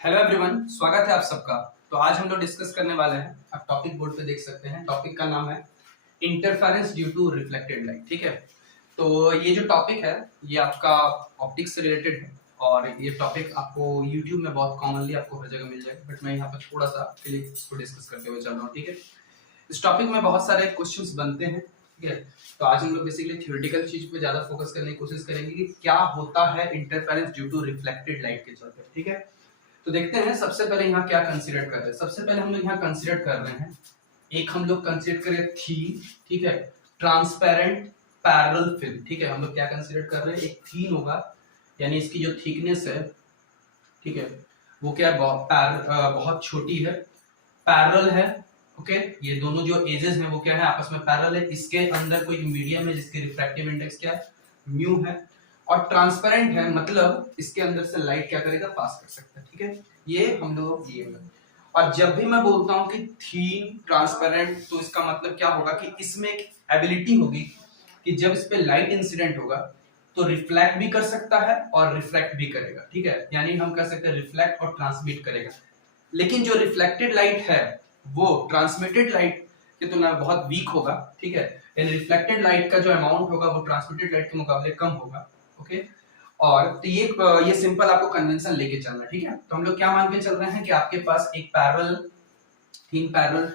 Hello everyone, स्वागत है आप सबका। तो आज हम लोग डिस्कस करने वाले हैं, आप टॉपिक बोर्ड पे देख सकते हैं। टॉपिक का नाम है interference due to reflected light. ठीक है, तो ये जो टॉपिक है ये आपका ऑप्टिक्स से रिलेटेड है और ये टॉपिक आपको यूट्यूब में बहुत कॉमनली आपको हर जगह मिल जाएगा, बट मैं यहाँ पर थोड़ा सा इसको डिस्कस करते हुए चल रहा हूँ। ठीक है, इस टॉपिक में बहुत सारे क्वेश्चंस बनते हैं। ठीक है, तो आज हम लोग बेसिकली थ्योरेटिकल चीज पे ज्यादा फोकस करने की कोशिश करेंगे कि क्या होता है interference due to reflected light के चलते। ठीक है, तो देखते हैं सबसे पहले यहाँ क्या कंसीडर कर रहे हैं। सबसे पहले हम लोग यहाँ कंसीडर कर रहे हैं, एक हम लोग कंसीडर करें थीन। ठीक है, ट्रांसपेरेंट पैरेलल फिल्म। ठीक है, हम लोग क्या कंसीडर कर रहे हैं, एक थीन होगा यानी इसकी जो थिकनेस है, ठीक है, वो क्या है, बहुत छोटी है, पैरेलल है। ओके, ये दोनों जो एजेस हैं वो क्या है, आपस में पैरेलल है। इसके अंदर कोई मीडियम है जिसकी रिफ्रैक्टिव इंडेक्स क्या है, म्यू है, और ट्रांसपेरेंट है, मतलब इसके अंदर से लाइट क्या करेगा, पास कर सकता है। ठीक है, ये हम लोग ये होगा। और जब भी मैं बोलता हूं कि थीन ट्रांसपेरेंट, तो इसका मतलब क्या होगा कि इसमें एक एबिलिटी होगी कि जब इस पे लाइट इंसिडेंट होगा तो रिफ्लेक्ट भी कर सकता है और रिफ्रैक्ट भी करेगा। ठीक है, यानी हम कह सकते हैं रिफ्लेक्ट और ट्रांसमिट करेगा। लेकिन जो रिफ्लेक्टेड लाइट है वो ट्रांसमिटेड लाइट की तुलना में बहुत वीक होगा। ठीक है, यानी रिफ्लेक्टेड लाइट का जो अमाउंट होगा वो ट्रांसमिटेड लाइट के मुकाबले कम होगा। ओके, और तो ये सिंपल आपको कन्वेंशन लेके चलना है। ठीक है, तो हम लोग क्या मान के चल रहे हैं कि आपके पास एक थीन पैरेलल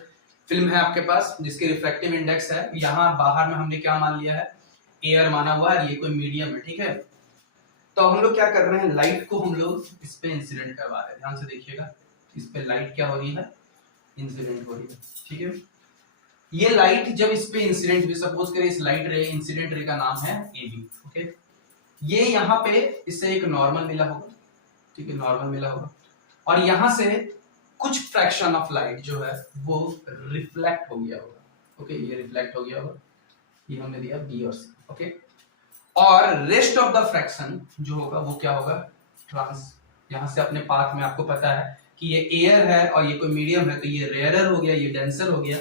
फिल्म है आपके पास जिसकी रिफ्रैक्टिव इंडेक्स है, यहाँ बाहर में हमने क्या मान लिया है, एयर माना हुआ है, ये कोई मीडियम है। ठीक है, तो हम लोग क्या कर रहे हैं, लाइट को हम लोग इस पे इंसिडेंट करवा रहे हैं। ध्यान से देखिएगा, इस पे लाइट क्या हो रही है, इंसिडेंट हो रही है। ठीक है, ये लाइट जब इस पे इंसिडेंट हुई, सपोज करें इस लाइट रे, इंसिडेंट रे का नाम है एबी। ओके, ये यहाँ पे इससे एक नॉर्मल मिला होगा। ठीक है, नॉर्मल मिला होगा, और यहां से कुछ फ्रैक्शन ऑफ लाइट जो है वो रिफ्लेक्ट हो गया होगा। ओके, ये रिफ्लेक्ट हो गया होगा, ये हमने दिया बी और सी। ओके, और रेस्ट ऑफ द फ्रैक्शन जो होगा वो क्या होगा, ट्रांस, यहां से अपने पाथ में आपको पता है कि ये एयर है और ये कोई मीडियम है, तो ये रेयरर हो गया, ये डेंसर हो गया।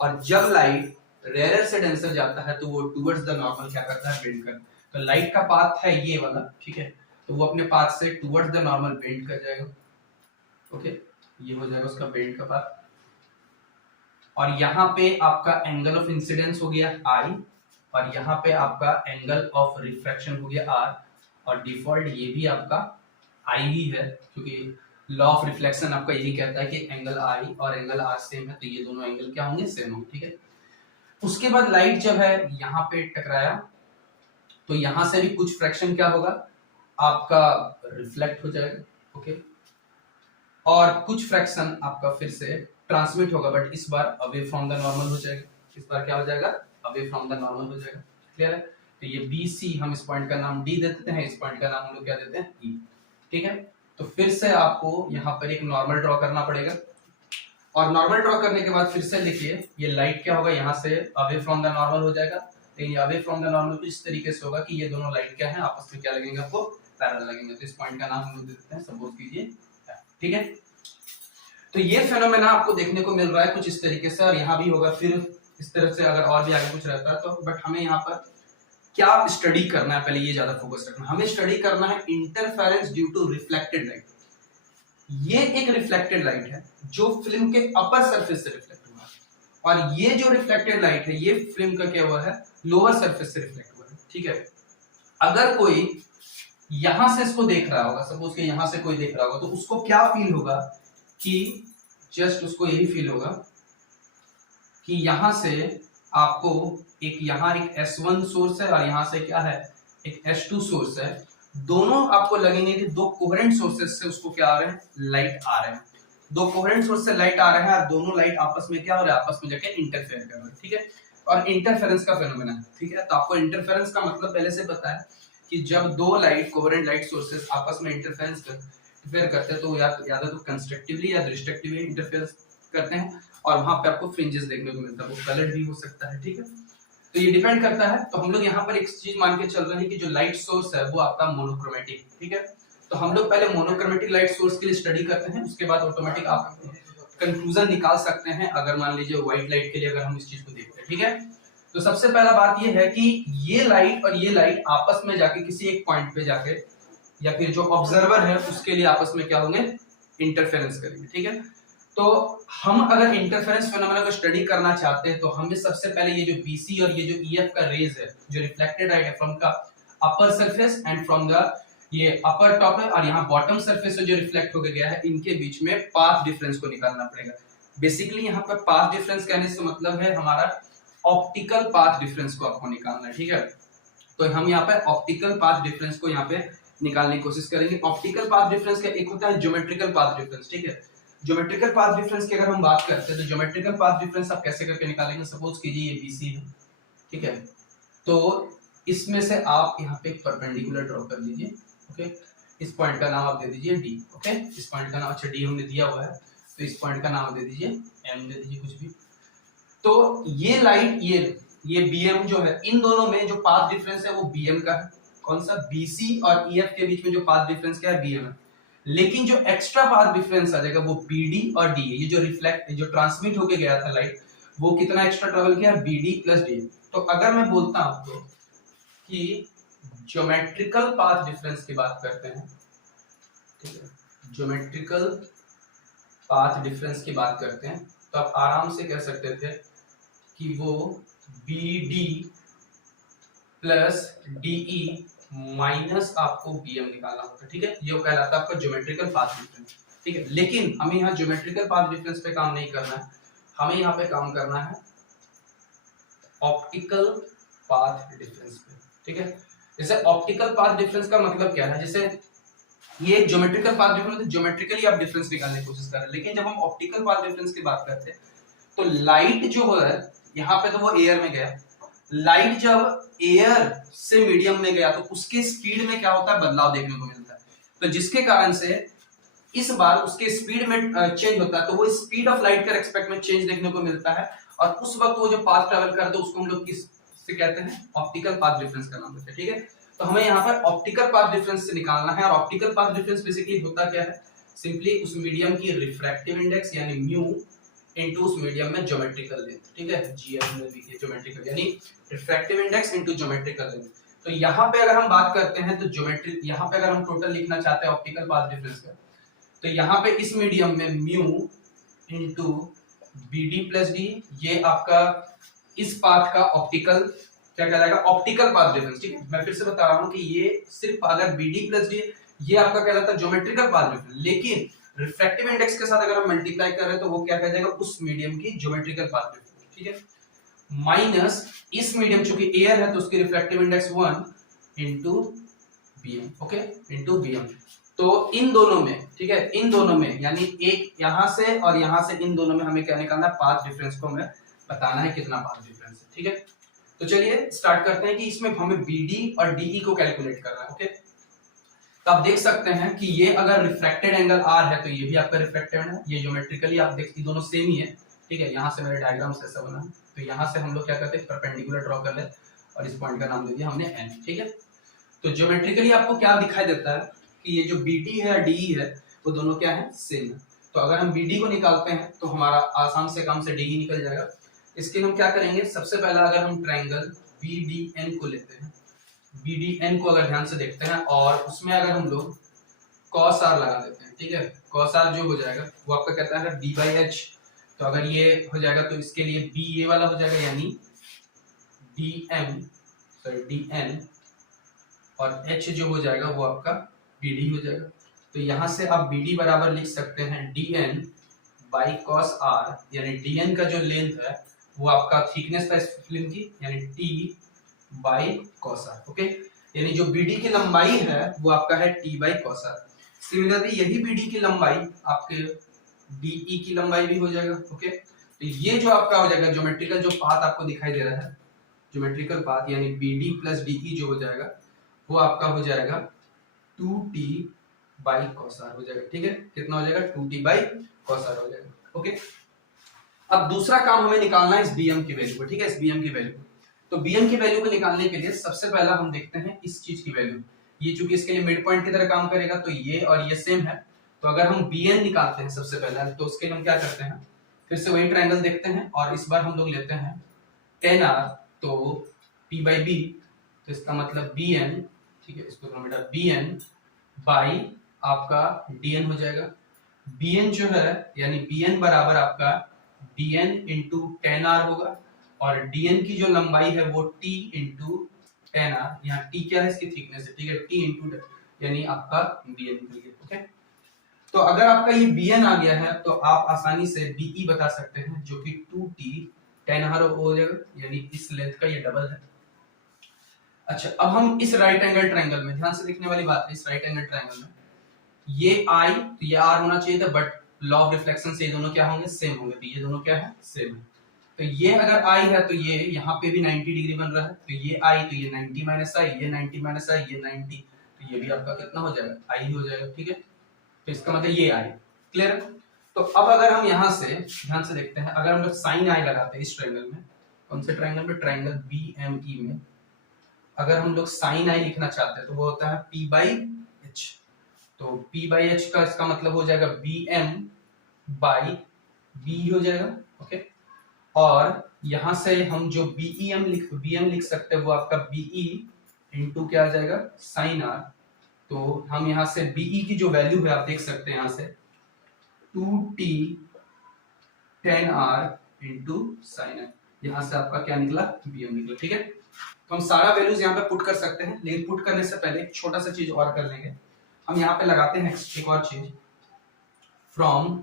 और जब लाइट रेयरर से डेंसर जाता है तो वो टुवर्ड्स द नॉर्मल क्या करता है, बेंड करता है। तो लाइट का पाथ है ये वाला। ठीक है, तो वो अपने पाथ से टुवर्ड्स द नॉर्मल बेंड कर जाएगा। ओके, ये हो जाएगा उसका बेंड का पाथ। और यहाँ पे आपका एंगल ऑफ इंसिडेंस हो गया आई, और यहाँ पे आपका एंगल ऑफ रिफ्रैक्शन हो गया आर, और डिफॉल्ट ये भी आपका आई ही है, क्योंकि लॉ ऑफ रिफ्लेक्शन आपका यही कहता है कि एंगल आई और एंगल आर सेम है, तो ये दोनों एंगल क्या होंगे, सेम होंगे। ठीक है, उसके बाद लाइट जब है यहाँ पे टकराया तो यहां से भी कुछ फ्रैक्शन क्या होगा, आपका रिफ्लेक्ट हो जाएगा। ओके, और कुछ फ्रैक्शन आपका फिर से ट्रांसमिट होगा, बट इस बार अवे फ्रॉम द नॉर्मल हो जाएगा। इस बार क्या हो जाएगा, अवे फ्रॉम द नॉर्मल हो जाएगा। क्लियर है, तो ये बी सी, हम इस पॉइंट का नाम डी दे देते हैं, इस पॉइंट का नाम हम लोग क्या देते हैं, ई। ठीक है, तो फिर से आपको यहाँ पर एक नॉर्मल ड्रॉ करना पड़ेगा, और नॉर्मल ड्रॉ करने के बाद फिर से लिखिए, ये लाइट क्या होगा, यहाँ से अवे फ्रॉम द नॉर्मल हो जाएगा। लेकिन अवे फ्रॉम द नॉर्मल इस तरीके से होगा कि ये दोनों लाइट क्या है, आपस में क्या लगेंगे, आपको पैरेलल लगेंगे। तो इस पॉइंट का नाम हम लोग दे देते हैं, सपोज कीजिए। ठीक है, तो ये फेनोमेना आपको देखने को मिल रहा है कुछ इस तरीके से, और यहाँ भी होगा फिर इस तरह से, अगर और भी आगे कुछ रहता है तो। बट हमें यहाँ पर क्या स्टडी करना है, पहले ये ज्यादा फोकस रखना है। हमें स्टडी करना है interference due to reflected light. ये एक रिफ्लेक्टेड लाइट है जो फिल्म के अपर सरफेस से रिफ्लेक्ट हुआ है, और ये जो रिफ्लेक्टेड लाइट है ये फिल्म का क्या हुआ है, लोअर सरफेस से रिफ्लेक्ट हुआ है। ठीक है, अगर कोई यहां से इसको देख रहा होगा, सपोज कि यहां से कोई देख रहा होगा, तो उसको क्या फील होगा कि जस्ट उसको यही फील होगा कि यहां से आपको एक, यहां एक S1 सोर्स है और यहां से क्या है, एक S2 सोर्स है। दोनों आपको लगेंगे कि दो कोहेरेंट सोर्सेस से उसको क्या आ रहे हैं, लाइट आ रहे हैं। दो कोहेरेंट सोर्स से लाइट आ रहे हैं और दोनों लाइट आपस में क्या हो रहा है, आपस में जाके इंटरफेयर कर रहे हैं। ठीक है, और इंटरफेरेंस का फेनोमेना है। ठीक है, तो आपको इंटरफेरेंस का मतलब पहले से पता है कि जब दो लाइट, कोहेरेंट लाइट सोर्सेस आपस में इंटरफेयर करते हैं तो या तो कंस्ट्रक्टिवली या डिस्ट्रक्टिवली इंटरफेयर करते हैं, और वहां पे आपको फ्रिंजेस देखने को मिलता है, वो कलर्ड भी हो सकता है। ठीक है, तो ये डिपेंड करता है। तो हम लोग यहाँ पर एक चीज मान के चल रहे हैं कि जो लाइट सोर्स है वो आपका मोनोक्रोमेटिक। ठीक है, तो हम लोग पहले मोनोक्रोमेटिक लाइट सोर्स के लिए स्टडी करते हैं, उसके बाद ऑटोमेटिक आप कंक्लूजन निकाल सकते हैं, अगर मान लीजिए व्हाइट लाइट के लिए अगर हम इस चीज को देखते हैं। ठीक है, तो सबसे पहला बात ये है कि ये लाइट और ये लाइट आपस में जाके किसी एक पॉइंट पे जाके, या फिर जो ऑब्जर्वर है उसके लिए आपस में क्या होंगे, इंटरफेरेंस करेंगे, ठीक है। तो हम अगर इंटरफेरेंस फिनोमेना को स्टडी करना चाहते हैं तो हमें सबसे पहले ये जो BC और ये जो EF का रेज है जो रिफ्लेक्टेड लाइट है फ्रॉम का upper surface and from the ये अपर टॉप है और यहाँ बॉटम सरफेस से जो रिफ्लेक्ट होकर गया है, इनके बीच में पाथ डिफरेंस को निकालना पड़ेगा। बेसिकली यहाँ पर पाथ डिफरेंस कहने से मतलब है हमारा ऑप्टिकल पाथ डिफरेंस को आपको निकालना है, ठीक है। तो हम यहाँ पे ऑप्टिकल पाथ डिफरेंस को यहाँ पे निकालने की कोशिश करेंगे। ऑप्टिकल पाथ डिफरेंस का एक होता है ज्योमेट्रिकल पाथ डिफरेंस, ठीक है। ज्योमेट्रिकल पाथ डिफरेंस की अगर हम बात करते हैं तो ज्योमेट्रिकल पाथ डिफरेंस आप कैसे करके निकालेंगे। सपोज कीजिए ये BC है, ठीक है। तो इसमें से आप यहाँ पे एक परपेंडिकुलर ड्रॉ कर लीजिए, ओके। इस पॉइंट का नाम आप दे दीजिए D, ओके। इस पॉइंट का नाम, अच्छा D हमने दिया हुआ है तो इस पॉइंट का नाम दे दीजिए M, दे दीजिए कुछ भी। तो ये लाइट ये BM जो है, इन दोनों में जो पाथ डिफरेंस है वो BM का है। कौन सा? BC और EF के बीच में जो पाथ डिफरेंस क्या है, BM है। लेकिन जो एक्स्ट्रा पाथ डिफरेंस आ जाएगा वो BD और DA, ये जो ट्रांसमिट होके गया था लाइट, वो कितना एक्स्ट्रा ट्रेवल किया, BD प्लस DA। तो अगर मैं बोलता हूं तो कि ज्योमेट्रिकल पाथ डिफरेंस की बात करते हैं, ठीक है, ज्योमेट्रिकल पाथ डिफरेंस की बात करते हैं तो आप आराम से कह सकते थे कि वो BD प्लस DE माइनस आपको BM निकालना होता है, ठीक है। ये कहलाता है आपका ज्योमेट्रिकल पाथ डिफरेंस, ठीक है। लेकिन हमें यहाँ ज्योमेट्रिकल पाथ डिफरेंस पे काम नहीं करना है, हमें यहाँ पे काम करना है ऑप्टिकल पाथ डिफरेंस पे, ठीक है। जैसे ऑप्टिकल पाथ डिफरेंस का मतलब क्या है, जैसे ये ज्योमेट्रिकल पाथ डिफरेंस, ज्योमेट्रिकली आप डिफरेंस निकालने की कोशिश कर रहे हैं, लेकिन जब हम ऑप्टिकल पाथ डिफरेंस की बात करते हैं तो लाइट जो हो रहा है यहाँ पे तो वो एयर में गया, लाइट जब एयर से मीडियम में गया तो उसके स्पीड में क्या होता है, बदलाव देखने को मिलता है। तो जिसके कारण से इस बार उसके स्पीड में चेंज होता है, तो वो स्पीड ऑफ लाइट के रेस्पेक्ट में चेंज देखने को मिलता है और उस वक्त वो जो पाथ ट्रेवल करते हैं उसको हम लोग किस से कहते हैं, ऑप्टिकल पाथ डिफरेंस का नाम देते हैं, ठीक है। तो हमें यहाँ पर ऑप्टिकल पाथ डिफरेंस से निकालना है और ऑप्टिकल पाथ डिफरेंस बेसिकली होता क्या है, सिंपली उस मीडियम की रिफ्रैक्टिव इंडेक्स यानी म्यू इनटू उस मीडियम में ज्योमेट्रिकल लेंथ, ठीक है। जीएफ में लिखिए ज्योमेट्रिकल यानी refractive index into geometrical length. तो यहाँ पे अगर हम बात करते हैं तो ज्योमेट्रिक, यहाँ पे अगर हम टोटल लिखना चाहते हैं ऑप्टिकल पाथ डिफरेंस का, तो यहाँ पे इस मीडियम में mu into BD plus D, ये आपका इस पाथ का ऑप्टिकल क्या कहलाएगा, ऑप्टिकल पाथ डिफरेंस, ठीक है। मैं फिर से बता रहा हूँ कि ये सिर्फ अगर BD प्लस D ये आपका कहलाता है ज्योमेट्रिकल पाथ डिफरेंस, लेकिन रिफ्रैक्टिव इंडेक्स के साथ अगर हम मल्टीप्लाई कर रहे हैं तो वो क्या कह जाएगा, उस मीडियम की ज्योमेट्रिकल पाथ डिफरेंस, ठीक है। माइनस इस मीडियम चूंकि एयर है तो उसकी refractive index 1 into BM, okay, into BM। तो इन दोनों में, ठीक है, इन दोनों में यानी एक यहां से और यहां से, इन दोनों में हमें क्या निकालना है, पाथ डिफरेंस को हमें बताना है कितना पाथ डिफरेंस है, ठीक है। तो चलिए स्टार्ट करते हैं कि इसमें हमें BD और DE को कैलकुलेट करना है, ओके। तो आप देख सकते हैं कि ये अगर रिफ्रैक्टेड एंगल R है तो ये भी आपका रिफ्रैक्टेड है, ये ज्योमेट्रिकली आप देखिए दोनों सेम ही है, ठीक है। यहाँ से मेरे डायग्राम से ऐसा बना है, तो यहाँ से हम लोग क्या करते हैं, परपेंडिकुलर ड्रॉ कर ले और इस पॉइंट का नाम दे दिया हमने N, ठीक है। तो ज्योमेट्रिकली आपको क्या दिखाई देता है कि ये जो BD है DE है वो दोनों क्या है, सेम है। तो अगर हम BD को निकालते हैं तो हमारा आसान से काम से DE निकल जाएगा। इसके हम क्या करेंगे, सबसे पहला अगर हम ट्रायंगल BDN को लेते हैं, BDN को अगर ध्यान से देखते हैं और उसमें अगर हम लोग cos r लगा देते हैं, ठीक है। cos r जो हो जाएगा वो आपका कहता है D/H, तो अगर ये हो जाएगा तो इसके लिए B ये वाला हो जाएगा यानी DN और H जो हो जाएगा वो आपका BD हो जाएगा। तो यहाँ से आप BD बराबर लिख सकते हैं DN बाई cos r, यानी DN का जो लेंथ है वो आपका थिकनेस था इस फिल्म की यानी T by cos r, okay. यानी जो BD की लंबाई है वो आपका है T by cos r। Similarly यही BD की लंबाई आपके DE की लंबाई भी हो जाएगा, ओके। तो ये जो आपका हो जाएगा ज्योमेट्रिकल जो पाथ आपको दिखाई दे रहा है, ज्योमेट्रिकल पाथ यानी BD प्लस DE जो हो जाएगा वो आपका हो जाएगा 2T बाई cos r हो जाएगा, ठीक है। कितना हो जाएगा, 2T बाई cos r हो जाएगा, ओके। अब दूसरा काम हमें निकालना है इस BM की वैल्यू को, ठीक है, इस BM की वैल्यू। तो BM की वैल्यू को निकालने के लिए सबसे पहला हम देखते हैं इस चीज की वैल्यू, ये चूंकि इसके लिए मिड पॉइंट की तरह काम करेगा तो ये और ये सेम है, तो अगर हम BN निकालते हैं सबसे पहला तो उसके लिए हम क्या करते हैं, फिर से वही ट्रायंगल देखते हैं और इस बार हम लोग लेते हैं 10R, तो P बाई B, तो इसका मतलब BN, ठीक है, इसको हम बेटा BN बाई आपका DN हो जाएगा। bn जो है यानी bn बराबर आपका dn इंटू 10r होगा, और dn की जो लंबाई है वो t इंटू 10r, यहाँ t क्या है इसकी थिकनेस है, ठीक है, t इंटू यानी आपका dn निकल गया। ओके, तो अगर आपका ये bn आ गया है तो आप आसानी से be बता सकते हैं, जो कि 2t 10r हो जाएगा, यानी इस लेंथ का ये डबल है। अच्छा, अब हम इस राइट एंगल ट्रायंगल में ध्यान से देखने वाली बात है, इस राइट एंगल ट्रायंगल में ये I तो ये R होना चाहिए था, बट लॉ ऑफ रिफ्लेक्शन से ये दोनों क्या होंगे, सेम होंगे, तो ये दोनों क्या है, सेम है। तो ये अगर I है तो ये यहाँ पे भी 90 डिग्री बन रहा है, तो ये I तो ये 90 माइनस I, ये 90 माइनस I, ये 90, तो ये भी आपका कितना हो जाएगा, I ही हो जाएगा। ठीक है, तो इसका मतलब ये I क्लियर है। तो अब अगर हम यहाँ से ध्यान से देखते हैं, अगर हम लोग साइन I लगाते हैं इस ट्रायंगल में, कौन से ट्रायंगल में, ट्रायंगल BME में, अगर हम लोग साइन I लिखना चाहते हैं तो वो होता है P/H, तो P/H का इसका मतलब हो जाएगा BM/B हो जाएगा। ओके, और यहां से हम जो BEM लिख सकते हैं वो आपका BE इंटू क्या आ जाएगा, साइन R। तो हम यहां से BE की जो वैल्यू है आप देख सकते हैं, यहां से 2t 10R into sine R, यहां से आपका क्या निकला, BM निकला। ठीक है, तो हम सारा वैल्यूज यहाँ पे पुट कर सकते हैं, लेकिन पुट करने से पहले एक छोटा सा चीज और कर लेंगे, हम यहाँ पे लगाते हैं एक और चीज, फ्रॉम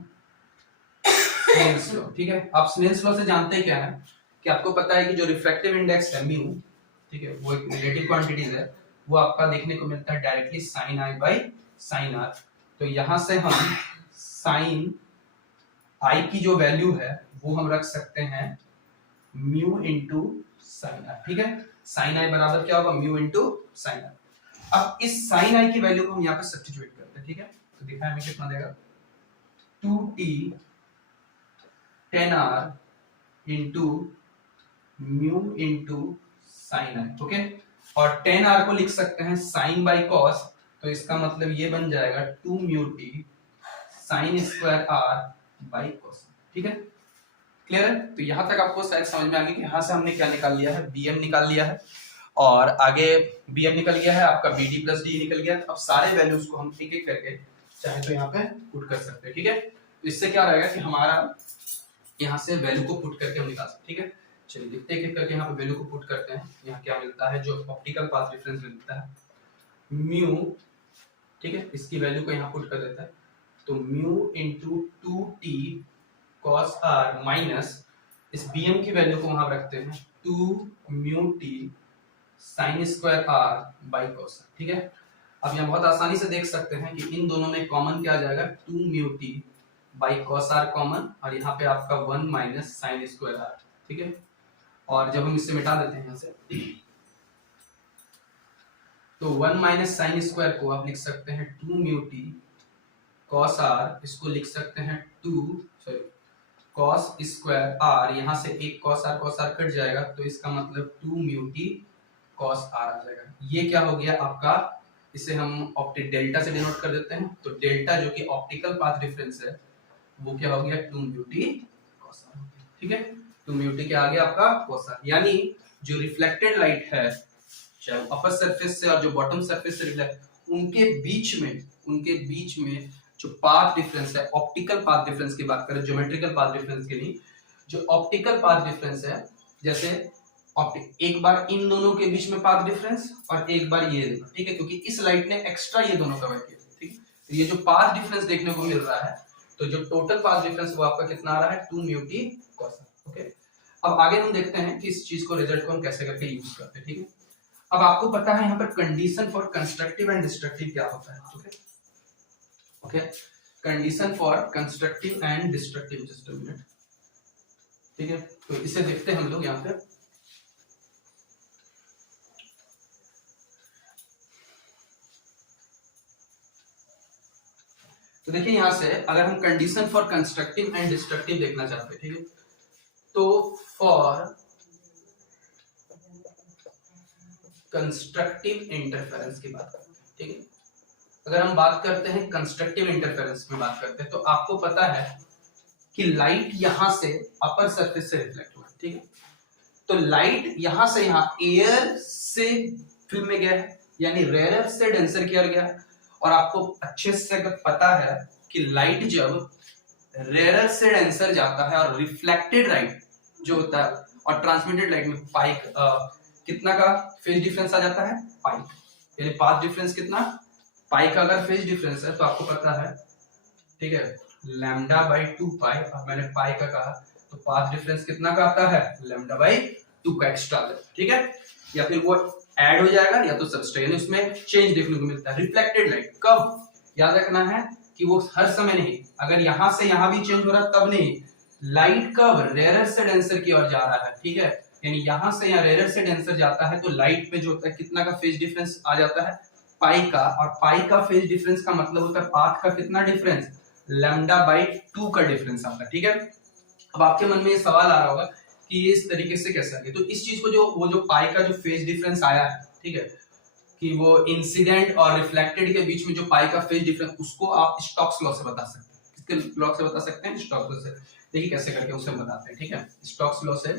स्नेल्स लॉ। ठीक है, आप स्नेल्स लॉ से जानते हैं क्या है, कि आपको पता है कि जो रिफ्रैक्टिव इंडेक्स है म्यू, ठीक है, वो एक रिलेटिव क्वांटिटीज है, वो आपका देखने को मिलता है directly sine I by sine R। तो यहां से हम साइन I की जो वैल्यू है वो हम रख सकते हैं म्यू इंटू साइन R। ठीक है, साइन I बराबर क्या होगा, म्यू इंटू साइन R। अब इस साइन I की वैल्यू को हम यहाँ पे सब्स्टिट्यूट करते हैं। ठीक है, तो दिखाएं हमें कितना देगा, 2t 10R into mu into sine I। Okay, और 10R को लिख सकते हैं साइन बाई कॉस, तो इसका मतलब ये बन जाएगा 2 mu T sine square R by cos. ठीक है, क्लियर है। तो यहां तक आपको शायद समझ में आ गया कि यहां से हमने क्या निकाल लिया है, BM निकाल लिया है, और आगे BM निकल गया है, आपका BD प्लस D निकल गया। अब सारे वैल्यूज को हम एक एक करके चाहे तो यहाँ पे पुट कर सकते हैं। ठीक है, तो इससे क्या रहेगा कि हमारा यहाँ से वैल्यू को पुट करके हम निकाल सकते हैं। ठीक है, चलिए देखते हैं, एक करके यहाँ पे वैल्यू को पुट करते हैं। यहाँ क्या मिलता है, जो ऑप्टिकल पाथ डिफरेंस मिलता है म्यू, ठीक है, इसकी वैल्यू को यहाँ पुट कर देता है, तो mu into 2t cos R minus इस BM की वैल्यू को वहां रखते हैं 2 mu t sine square R by cos। ठीक है, अब यहाँ बहुत आसानी से देख सकते हैं कि इन दोनों में कॉमन क्या आ जाएगा, 2 mu t by cos R common, और यहाँ पे आपका 1 माइनस साइन स्क्वायर R। ठीक है, और जब हम इसे मिटा देते हैं यहाँ से, तो 1 माइनस साइन स्क्वायर को आप लिख सकते हैं 2 म्यू टी cos R, इसको लिख सकते हैं 2 cos स्क्वायर R, यहाँ से एक cos R कट जाएगा, तो इसका मतलब 2 म्यू टी cos R आ जाएगा। ये क्या हो गया आपका, इसे हम ऑप्टिक डेल्टा से डिनोट कर देते हैं, तो डेल्टा जो कि ऑप्टिकल पाथ डिफरेंस है वो क्या हो गया, 2 म्यू टी cos R। ठीक है, 2 म्यू टी क्या आ गया आपका cos R, यानी जो रिफ्लेक्टेड लाइट है चाहे अपर सरफेस से और जो बॉटम सरफेस से रिफ्लेक्ट, उनके बीच में जो पाथ डिफरेंस है, ऑप्टिकल पाथ डिफरेंस की बात करें, ज्योमेट्रिकल पाथ डिफरेंस के लिए, जो ऑप्टिकल पाथ डिफरेंस है, जैसे ऑप्टिक एक बार इन दोनों के बीच में पाथ डिफरेंस और एक बार ये, ठीक है, क्योंकि इस लाइट ने एक्स्ट्रा ये दोनों कवर किए। ठीक है, तो ये जो पाथ डिफरेंस देखने को मिल रहा है, तो जो टोटल पाथ डिफरेंस वो आपका कितना आ रहा है, 2 mu T cos R। Okay, अब आगे हम देखते हैं कि इस चीज को, रिजल्ट को हम कैसे करके यूज करते हैं। ठीक है, अब आपको पता है यहाँ पर condition for constructive and destructive क्या होता है। Okay okay, condition for constructive and destructive, just a minute. ठीक है, तो इसे देखते हैं हम लोग यहाँ पे। तो देखिए यहाँ से अगर हम condition for constructive and destructive देखना चाहते हैं, ठीक है, तो फॉर कंस्ट्रक्टिव इंटरफेरेंस की बात करते हैं। ठीक है, अगर हम बात करते हैं कंस्ट्रक्टिव इंटरफेरेंस में बात करते हैं, तो आपको पता है कि लाइट यहां से अपर सरफेस से रिफ्लेक्ट हुआ है। ठीक है, तो लाइट यहां से यहां एयर से फिल्म में गया है, यानी रेयर से डेंसर किया गया है, और आपको अच्छे से अगर पता है कि लाइट जब रेयर से डेंसर जाता है और रिफ्लेक्टेड लाइट जो होता है और ट्रांसमिटेड लाइट में पाई कितना का फेज डिफरेंस आ जाता है, पाई, यानी पाथ डिफरेंस कितना, पाई का अगर फेज डिफरेंस है तो आपको पता है, ठीक है, लैम्डा बाई 2 पाई, अब मैंने पाई का कहा तो पाथ डिफरेंस कितना का आता है, लैम्डा बाई 2 का एक्स्ट्रा, ठीक है, या फिर वो ऐड हो जाएगा या तो सबस्ट्रेट, यानी उसमें चेंज देखने को मिलता है। रिफ्लेक्टेड लाइट कब, याद रखना है कि वो हर समय नहीं, अगर यहां से यहां भी चेंज हो रहा है तब नहीं, लाइट कब रेयर से डेंसर की ओर जा रहा है, ठीक है, यानी यहां से यहाँ रेयर से डेंसर जाता है तो लाइट में जो होता है कितना का फेज डिफरेंस आ जाता है, पाई का, और पाई का फेज डिफरेंस का मतलब होता है पाथ का कितना डिफरेंस, लैम्डा बाई 2 का डिफरेंस आता है, ठीक है। अब आपके मन में ये सवाल आ रहा होगा कि ये इस तरीके से कैसे आगे, तो इस चीज को जो पाई का जो फेज डिफरेंस आया है, ठीक है, कि वो इंसिडेंट और रिफ्लेक्टेड के बीच में जो पाई का फेज डिफरेंस, उसको आप स्टोक्स लॉ से बता सकते हैं। किसके लॉ से बता सकते हैं, स्टोक्स लॉ से। देखिए कैसे करके उसे हम बताते हैं, ठीक है, स्टोक्स लॉ से।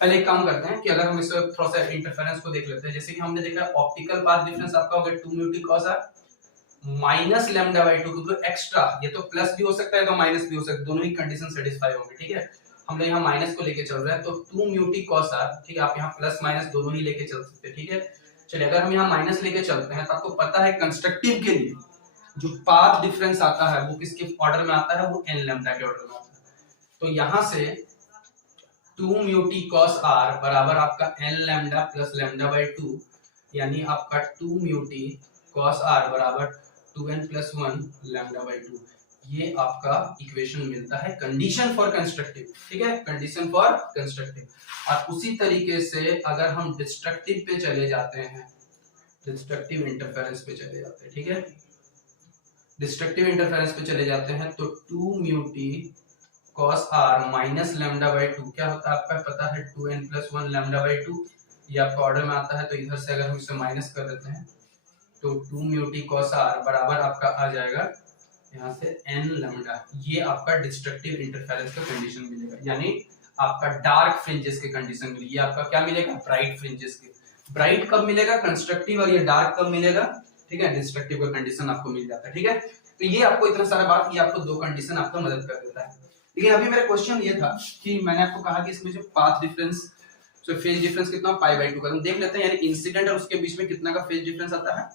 पहले एक काम करते हैं कि अगर हम इस थोड़ा सा इंटरफेरेंस को देख लेते हैं, जैसे कि हमने देखा ऑप्टिकल पाथ डिफरेंस आपका हो गया 2 mu T cos R minus lambda by 2, क्योंकि एक्स्ट्रा, ये तो प्लस भी हो सकता है तो माइनस भी हो सकता है, दोनों ही कंडीशन सेटिस्फाई होंगे, ठीक है। हम लोग यहाँ माइनस को लेके चल रहे हैं तो 2 म्यू टी कॉस आर, ठीक है, आप यहाँ प्लस माइनस दोनों ही लेके चल सकते हैं, ठीक है। चलिए अगर हम यहाँ माइनस लेके चलते हैं तो आपको पता है कंस्ट्रक्टिव के लिए जो पाथ डिफरेंस आता है वो किसके ऑर्डर में आता है, वो n लैम्डा के ऑर्डर में आता है। तो यहाँ से 2 म्यू टी कॉस आर बराबर आपका n lambda plus lambda by 2, यानी आपका 2 म्यू टी कॉस आर बराबर 2n प्लस 1 लैम्डा बाई 2, ये आपका इक्वेशन मिलता है कंडीशन फॉर कंस्ट्रक्टिव, ठीक है, कंडीशन फॉर कंस्ट्रक्टिव। और उसी तरीके से अगर हम डिस्ट्रक्टिव पे चले जाते हैं, डिस्ट्रक्टिव इंटरफेरेंस पे चले जाते हैं, ठीक है, डिस्ट्रक्टिव इंटरफेरेंस पे चले जाते हैं तो 2 mu T cos r minus lambda by 2 क्या होता है आपका पता है 2n प्लस 1 लैम्डा बाई 2, ये आपका ऑर्डर में आता है, तो इधर से अगर हम इसे माइनस कर देते हैं तो 2 म्यू टी cos r बराबर आपका आ जाएगा यहाँ से n लैम्डा, ये आपका डिस्ट्रक्टिव इंटरफेरेंस का कंडीशन मिलेगा, यानी आपका डार्क फ्रिंजेस के कंडीशन मिलेगी, ये आपका क्या मिलेगा, ब्राइट फ्रिंजेस के। ब्राइट कब मिलेगा, कंस्ट्रक्टिव, और ये डार्क कब मिलेगा, ठीक है, डिस्ट्रक्टिव का कंडीशन आपको मिल जाता है, ठीक है। तो ये आपको इतना सारा बात, ये आपको दो कंडीशन आपको मदद कर देता है। लेकिन अभी मेरा क्वेश्चन ये था कि मैंने आपको कहा कि इसमें जो पाथ डिफरेंस, जो फेज डिफरेंस कितना, पाई बाई 2 का, हम देख लेते हैं, यानी इंसिडेंट और उसके बीच में कितना का फेज डिफरेंस आता है,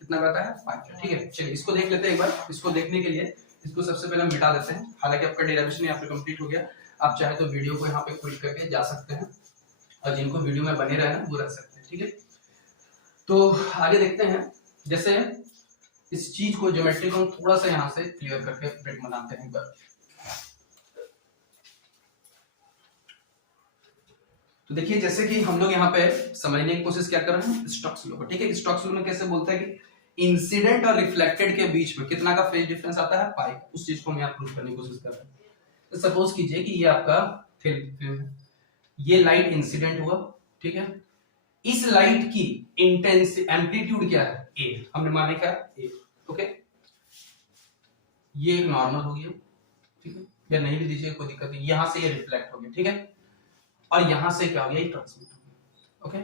कितना का आता है, पाई, ठीक है। चलिए इसको देख लेते हैं एक बार। इसको देखने के लिए इसको सबसे पहले हम मिटा देते हैं, हालांकि आपका डेरिवेशन यहाँ पे कंप्लीट हो गया, आप चाहे तो वीडियो को यहाँ पे क्विट करके जा सकते हैं, और जिनको वीडियो में बने रहना वो रख सकते हैं, ठीक है। तो आगे देखते हैं, जैसे इस चीज को ज्योमेट्री को हम थोड़ा सा यहाँ से क्लियर करके ब्रेक बनाते हैं एक बार। तो देखिए जैसे कि हम लोग यहाँ पे समझने की कोशिश क्या कर रहे हैं, स्टोक्स लॉ, ठीक है। स्टोक्स लॉ में कैसे बोलते हैं कि इंसिडेंट और रिफ्लेक्टेड के बीच में कितना का फेज डिफरेंस आता है, पाई, उस चीज को हम यहाँ प्रूव करने की कोशिश कर रहे हैं। तो सपोज कीजिए कि ये आपका फिल्म है, ये लाइट इंसिडेंट हुआ, ठीक है, इस लाइट की इंटेंसिटी एम्पलीट्यूड क्या है, ए, हमने माने क्या, ए, ओके, ये एक नॉर्मल हो गया, ठीक है, या नहीं भी दीजिए कोई दिक्कत नहीं, यहां से ये रिफ्लेक्ट हो गया, ठीक है, और यहां से क्या हो गया, ये ट्रांसमिट हो गया, ओके।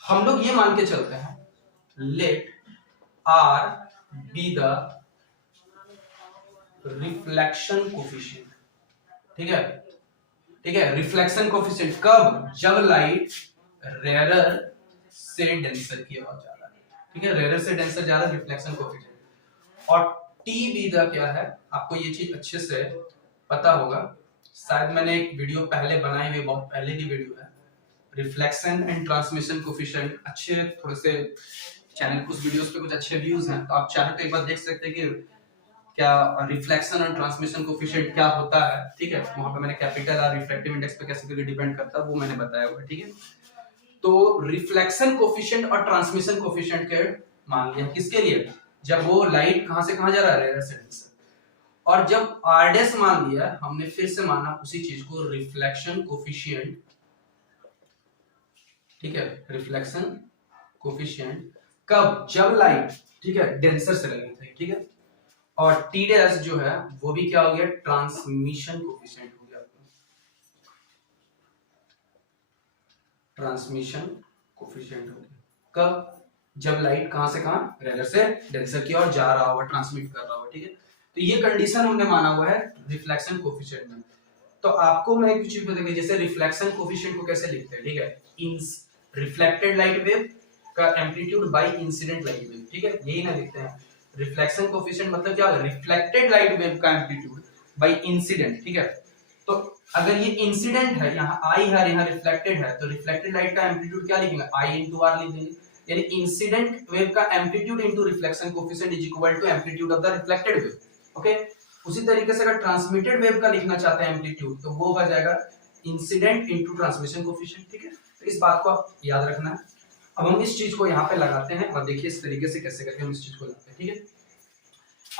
हम लोग ये मान के चलते हैं let R be the reflection coefficient, ठीक है, ठीक है, रिफ्लेक्शन कोफिशिएंट कब, जब लाइट रेयरर से डेंसर की ओर जा रहा है, ठीक है, रेयरर से डेंसर जा रहा है, रिफ्लेक्शन कोफिशिएंट। और टी बी द क्या है, आपको ये चीज अच्छे से पता होगा, शायद मैंने एक वीडियो पहले बनाई हुई, बहुत पहले की वीडियो है, रिफ्लेक्शन एंड ट्रांसमिशन कोफिशिएंट, अच्छे थोड़े से चैनल, कुछ वीडियोस पे कुछ अच्छे व्यूज हैं, तो आप चाहे तो एक बार देख सकते हैं कि क्या रिफ्लेक्शन और ट्रांसमिशन कोफिशिएंट क्या होता है, ठीक है, वहां पे मैंने कैपिटल और रिफ्रैक्टिव इंडेक्स पे कैसे करके डिपेंड करता है वो मैंने बताया हुआ है, ठीक है। तो रिफ्लेक्शन कोफिशिएंट और ट्रांसमिशन कोफिशिएंट के मान लिया किसके लिए, जब वो लाइट कहां से कहां जा रहा है, रेयर से डेंसर, और जब r डैश मान लिया हमने, फिर से माना उसी चीज को रिफ्लेक्शन कोफिशिएंट, ठीक है, रिफ्लेक्शन कोफिशिएंट कब, जब लाइट, ठीक है, डेंसर से लगी थी, ठीक है, और टी डैश जो है वो भी क्या हो गया, ट्रांसमिशन कोफिशिएंट हो गया, ट्रांसमिशन कोफिशिएंट हो गया कब, जब लाइट कहां से कहां, रेयर से डेंसर की ओर जा रहा होगा, ट्रांसमिट कर रहा होगा, ठीक है। तो ये कंडीशन हमने माना हुआ है रिफ्लेक्शन कोफिशिएंट में। तो आपको मैं एक चीज बताऊंगा, जैसे रिफ्लेक्शन कोफिशिएंट को कैसे लिखते हैं, ठीक है, इन रिफ्लेक्टेड लाइट वेव का amplitude by incident light wave, ठीक है, यही ना लिखते हैं। रिफ्लेक्शन कोफिशिएंट मतलब क्या, रिफ्लेक्टेड लाइट वेव का एम्पलीट्यूड बाय इंसिडेंट, ठीक है। तो अगर ये इंसिडेंट है, यहाँ आई है, यहाँ रिफ्लेक्टेड है, तो रिफ्लेक्टेड लाइट का एम्पलीट्यूड क्या लिखेंगे, आई इंटू आर लिख देंगे, यानी इंसिडेंट वेव का amplitude into reflection coefficient is equal to amplitude of the reflected wave, okay. उसी तरीके से अगर ट्रांसमिटेड वेव का लिखना चाहते हैं एम्पलीट्यूड, तो वो हो जाएगा इंसिडेंट इंटू ट्रांसमिशन कोफिशिएंट, ठीक है। तो इस बात को आप याद रखना है। अब हम इस चीज को यहाँ पे लगाते हैं और देखिए इस तरीके से कैसे करके हम इस चीज को लगाते हैं, ठीक है।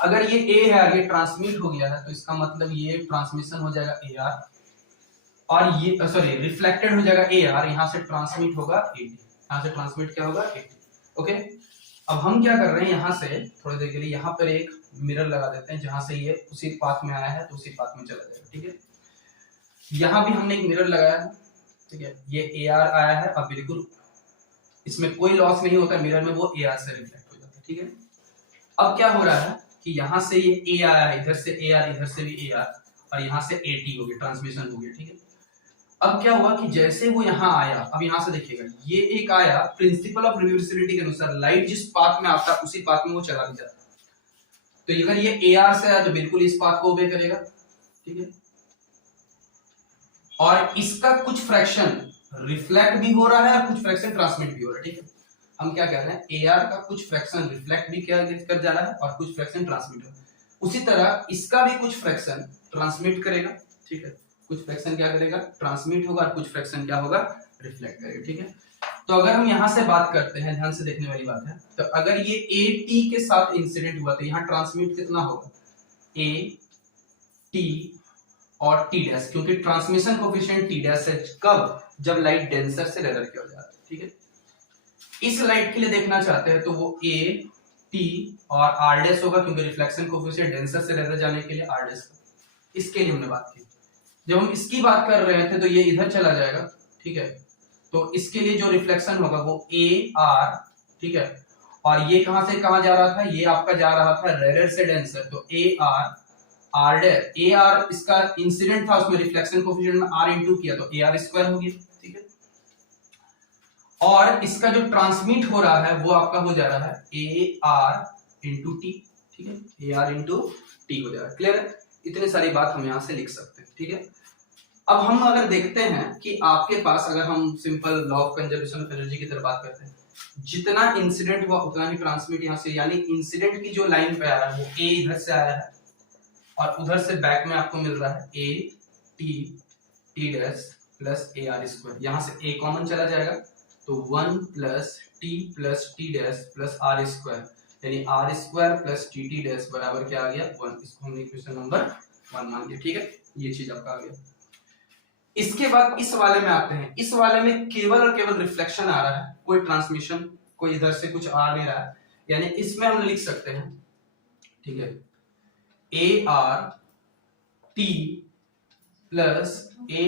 अगर ये ए है, ये ट्रांसमिट हो गया है, तो इसका मतलब ये ट्रांसमिशन हो जाएगा ए आर, और ये सॉरी रिफ्लेक्टेड हो जाएगा ए आर, यहाँ से ट्रांसमिट होगा ए टी, यहाँ से ट्रांसमिट क्या होगा ए टी, ओके। अब हम क्या कर रहे हैं, यहाँ से थोड़ी देर के लिए यहाँ पर एक मिरर लगा देते हैं, जहां से ये उसी पाथ में आया है तो उसी पाथ में चला जाएगा, ठीक है। यहाँ भी हमने एक मिरर लगाया है, ठीक है, ये ए आर आया है, अब बिल्कुल इसमें कोई लॉस नहीं होता मिरर में, वो ए आर से रिफ्लेक्ट हो जाता है, ठीक है। अब क्या हो रहा है कि यहाँ से ये ए आया है, इधर से ए आर, इधर से भी ए आर, और यहाँ से ए टी हो गया, ट्रांसमिशन हो गया, ठीक है। अब क्या हुआ कि जैसे वो यहाँ आया, अब यहाँ से देखिएगा ये एक आया, प्रिंसिपल ऑफ रिवर्सिबिलिटी के अनुसार लाइट जिस पाथ में आता है उसी पाथ में वो चला भी जाता है। तो अगर ये ए आर से आया तो बिल्कुल इस पाथ को ओबे करेगा, ठीक है। और इसका कुछ फ्रैक्शन रिफ्लेक्ट भी हो रहा है और कुछ फ्रैक्शन ट्रांसमिट भी हो रहा है, ठीक है। हम क्या कह रहे हैं, ए आर का कुछ फ्रैक्शन रिफ्लेक्ट भी कर जा रहा है और कुछ फ्रैक्शन ट्रांसमिट हो रहा है। उसी तरह इसका भी कुछ फ्रैक्शन ट्रांसमिट करेगा, ठीक है, कुछ फ्रैक्शन क्या करेगा, ट्रांसमिट होगा, और कुछ फ्रैक्शन क्या होगा, रिफ्लेक्ट करेगा, ठीक है। तो अगर हम यहाँ से बात करते हैं, ध्यान से देखने वाली बात है, तो अगर ये ए टी के साथ इंसिडेंट हुआ तो यहाँ ट्रांसमिट कितना होगा, ए टी और टी डैश, क्योंकि ट्रांसमिशन कोफिशिएंट टी डैश है कब, जब लाइट डेंसर से रेयर की ओर जाती है, ठीक है। इस लाइट के लिए देखना चाहते हैं तो वो ए टी और आर डैश होगा, क्योंकि रिफ्लेक्शन कोफिशिएंट डेंसर से रेयर जाने के लिए आर डैश, इसके लिए हमने बात की। जब हम इसकी बात कर रहे थे तो ये इधर चला जाएगा, ठीक है, तो इसके लिए जो रिफ्लेक्शन होगा वो ए आर, ठीक है, और ये कहां से कहां जा रहा था, ये आपका जा रहा था रेयर से डेंसर, तो A R R dash, A R इसका इंसिडेंट था, उसमें रिफ्लेक्शन कोफिशिएंट में आर इंटू किया तो ए आर स्क्वायर हो गया, ठीक है। और इसका जो ट्रांसमिट हो रहा है वो आपका हो जा रहा है ए आर इंटू टी, ठीक है, ए आर इंटू टी हो जा रहा है, क्लियर है। इतनी सारी बात हम यहाँ से लिख सकते हैं, ठीक है। अब हम अगर देखते हैं कि आपके पास, अगर हम simple law of conservation of energy की तरफ बात करते हैं, जितना इंसिडेंट हुआ उतना ही ट्रांसमिट यहाँ से, यानी इंसिडेंट की जो लाइन पे आ रहा है वो ए इधर से आया है और उधर से बैक में आपको मिल रहा है a t t dash plus a r square, यहाँ से ए कॉमन चला जाएगा तो 1 plus t dash plus r square, यानी r square plus t dash बराबर क्या आ गया, 1। इसको हमने इक्वेशन नंबर 1 मान लिया, ठीक है, ये चीज आपका आ गया। इसके बाद इस वाले में आते हैं, इस वाले में केवल और केवल रिफ्लेक्शन आ रहा है, कोई ट्रांसमिशन, कोई इधर से कुछ आ नहीं रहा है, यानी इसमें हम लिख सकते हैं, ठीक है, A R T plus A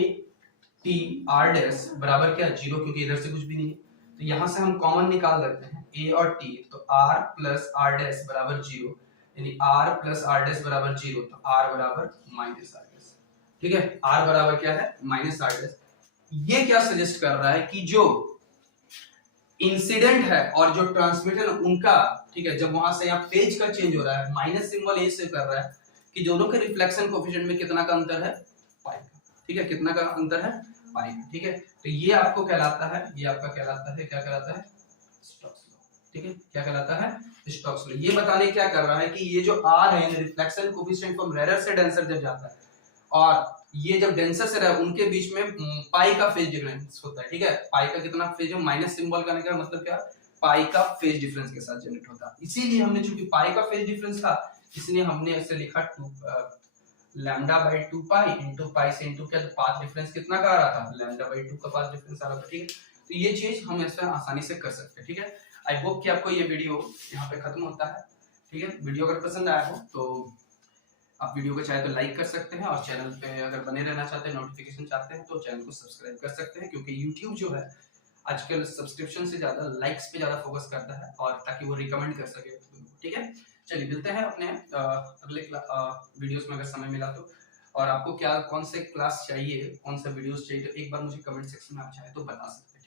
T R dash बराबर क्या, 0, क्योंकि इधर से कुछ भी नहीं है, तो यहां से हम कॉमन निकाल देते हैं ए और टी, तो आर प्लस आर डैश बराबर 0, यानी आर प्लस आर डैश बराबर 0, तो आर बराबर माइनस आर डैश, ठीक है, आर बराबर क्या है, माइनस आर डैश। ये क्या सजेस्ट कर रहा है कि जो इंसिडेंट है और जो ट्रांसमिटेड उनका, ठीक है, जब वहां से यहाँ फेज का चेंज हो रहा है, माइनस सिंबल ये से कर रहा है कि दोनों के रिफ्लेक्शन कोफिशिएंट में कितना का अंतर है, पाई का, ठीक है, कितना का अंतर है, पाई का, ठीक है। तो ये आपको कहलाता है, ये आपका कहलाता है, क्या कहलाता है, स्टोक्स लॉ, ठीक है, क्या कहलाता है, स्टोक्स लॉ। ये बताने क्या कर रहा है कि ये जो आर है, रिफ्लेक्शन कोफिशिएंट फ्रॉम रेयर से डेंसर जब जाता है और ये जब डेंसर से रहा, उनके बीच में पाई का फेज डिफरेंस होता है, ठीक है, पाई का कितना फेज है, माइनस सिंबल का क्या मतलब, क्या पाई का फेज डिफरेंस के साथ जनरेट होता है। इसीलिए हमने, चूंकि पाई का फेज डिफरेंस था, इसलिए हमने ऐसे लिखा 2 lambda by 2 pi into pi से इंटू क्या, तो पाथ डिफरेंस कितना का आ रहा था, लैम्डा बाई 2 का पाथ डिफरेंस आ रहा था, ठीक है। तो ये चीज हम ऐसे आसानी से कर सकते हैं, ठीक है। आई होप कि आपको ये वीडियो यहाँ पे खत्म होता है, ठीक है। वीडियो अगर पसंद आया हो तो आप वीडियो को चाहे तो लाइक कर सकते हैं, और चैनल पे अगर बने रहना चाहते हैं, नोटिफिकेशन चाहते हैं, तो चैनल को सब्सक्राइब कर सकते हैं, क्योंकि यूट्यूब जो है आजकल सब्सक्रिप्शन से ज्यादा लाइक्स पे ज्यादा फोकस करता है, और ताकि वो रिकमेंड कर सके, ठीक है। चलिए मिलते हैं अपने अगले वीडियोस में अगर समय मिला तो। और आपको क्या कौन से क्लास चाहिए, कौन सा वीडियोस चाहिए, तो एक बार मुझे कमेंट सेक्शन में आप चाहे तो बता सकते हैं।